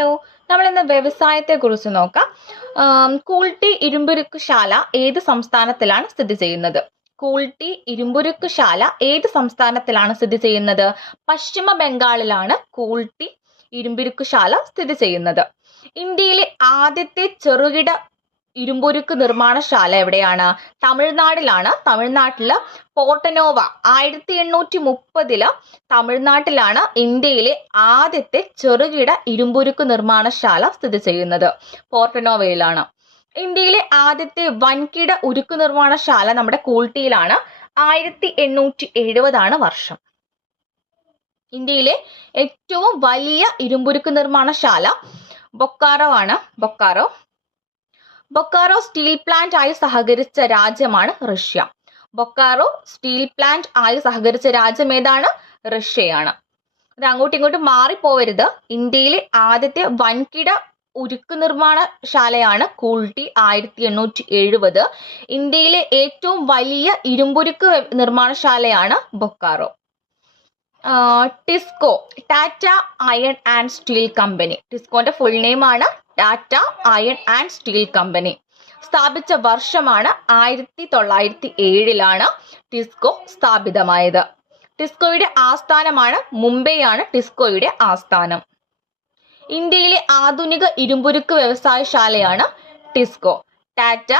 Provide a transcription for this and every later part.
Hello നമ്മൾ ഇന്ന് വ്യവസായത്തെ കുറിച്ച് നോക്കാം കൂൾട്ടി ഇരുമ്പുരുക്കുശാല ഏത് സംസ്ഥാനത്തിലാണ് സ്ഥിതി ചെയ്യുന്നത്? കൂൾട്ടി ഇരുമ്പുരുക്കുശാല ഏത് സംസ്ഥാനത്തിലാണ് സ്ഥിതി ചെയ്യുന്നത്? പശ്ചിമ ബംഗാളിലാണ് കൂൾട്ടി ഇരുമ്പുരുക്കുശാല സ്ഥിതി ചെയ്യുന്നത്. ഇന്ത്യയിലെ ആദ്യത്തെ ചെറുകിട ഇരുമ്പുരുക്ക് നിർമ്മാണശാല എവിടെയാണ്? തമിഴ്നാടിലാണ് തമിഴ്നാട്ടിൽ പോർട്ടനോവ ആയിരത്തി എണ്ണൂറ്റി മുപ്പതിൽ തമിഴ്നാട്ടിലാണ് ഇന്ത്യയിലെ ആദ്യത്തെ ചെറുകിട ഇരുമ്പുരുക്ക് നിർമ്മാണശാല സ്ഥിതി ചെയ്യുന്നത്. പോർട്ടനോവയിലാണ്. ഇന്ത്യയിലെ ആദ്യത്തെ വൻകിട ഉരുക്ക് നിർമ്മാണശാല നമ്മുടെ കൂൾട്ടിയിലാണ്. ആയിരത്തി എണ്ണൂറ്റി എഴുപതാണ് വർഷം. ഇന്ത്യയിലെ ഏറ്റവും വലിയ ഇരുമ്പുരുക്ക് നിർമ്മാണശാല ബൊക്കാറോ ആണ്. ബൊക്കാറോ. ബൊക്കാറോ സ്റ്റീൽ പ്ലാന്റ് ആയി സഹകരിച്ച രാജ്യമാണ് റഷ്യ. ബൊക്കാറോ സ്റ്റീൽ പ്ലാന്റ് ആയി സഹകരിച്ച രാജ്യം ഏതാണ്? റഷ്യയാണ്. അത് അങ്ങോട്ടും ഇങ്ങോട്ടും മാറിപ്പോവരുത്. ഇന്ത്യയിലെ ആദ്യത്തെ വൻകിട ഉരുക്ക് നിർമ്മാണശാലയാണ് കൂൾട്ടി ആയിരത്തി എണ്ണൂറ്റി എഴുപത് ഇന്ത്യയിലെ ഏറ്റവും വലിയ ഇരുമ്പുരുക്ക് നിർമ്മാണശാലയാണ് Bokaro. TISCO Tata iron and steel company. ടിസ്കോന്റെ full name ആണ് Tata iron and steel company സ്ഥാപിച്ച വർഷമാണ് ആയിരത്തി തൊള്ളായിരത്തി ഏഴിലാണ് ടിസ്കോ സ്ഥാപിതമായത്. ടിസ്കോയുടെ ആസ്ഥാനമാണ് മുംബൈയാണ് ടിസ്കോയുടെ ആസ്ഥാനം. ഇന്ത്യയിലെ ആധുനിക ഇരുമ്പുരുക്ക് വ്യവസായശാലയാണ് TISCO. Tata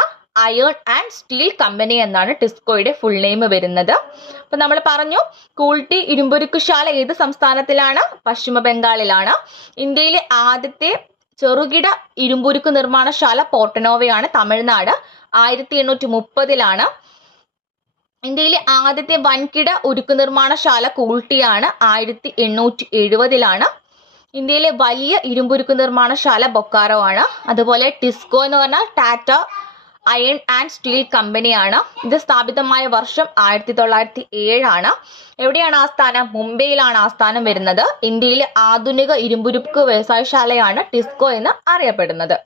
iron and steel company എന്നാണ് ടിസ്കോയുടെ ഫുൾ നെയിം വരുന്നത്. അപ്പൊ നമ്മൾ പറഞ്ഞു കൂൾട്ടി ഇരുമ്പുരുക്കുശാല ഏത് സംസ്ഥാനത്തിലാണ്? പശ്ചിമ ബംഗാളിലാണ് ഇന്ത്യയിലെ ആദ്യത്തെ ചെറുകിട ഇരുമ്പുരുക്ക് നിർമ്മാണശാല പോർട്ടനോവയാണ് തമിഴ്നാട്. ആയിരത്തി എണ്ണൂറ്റി മുപ്പതിലാണ് ഇന്ത്യയിലെ ആദ്യത്തെ വൻകിട ഉരുക്ക് നിർമ്മാണശാല കൂൾട്ടിയാണ് ആയിരത്തി എണ്ണൂറ്റി എഴുപതിലാണ് ഇന്ത്യയിലെ വലിയ ഇരുമ്പുരുക്ക് നിർമ്മാണശാല ബൊക്കാറോ ആണ് അതുപോലെ ടിസ്കോ എന്ന് പറഞ്ഞാൽ ടാറ്റ അയൺ ആൻഡ് സ്റ്റീൽ കമ്പനിയാണ് ഇത് സ്ഥാപിതമായ വർഷം ആയിരത്തി തൊള്ളായിരത്തി ഏഴാണ് എവിടെയാണ് ആസ്ഥാനം മുംബൈയിലാണ് ആസ്ഥാനം വരുന്നത്. ഇന്ത്യയിലെ ആധുനിക ഇരുമ്പുരുക്ക് വ്യവസായശാലയാണ് ടിസ്കോ എന്ന് അറിയപ്പെടുന്നത്.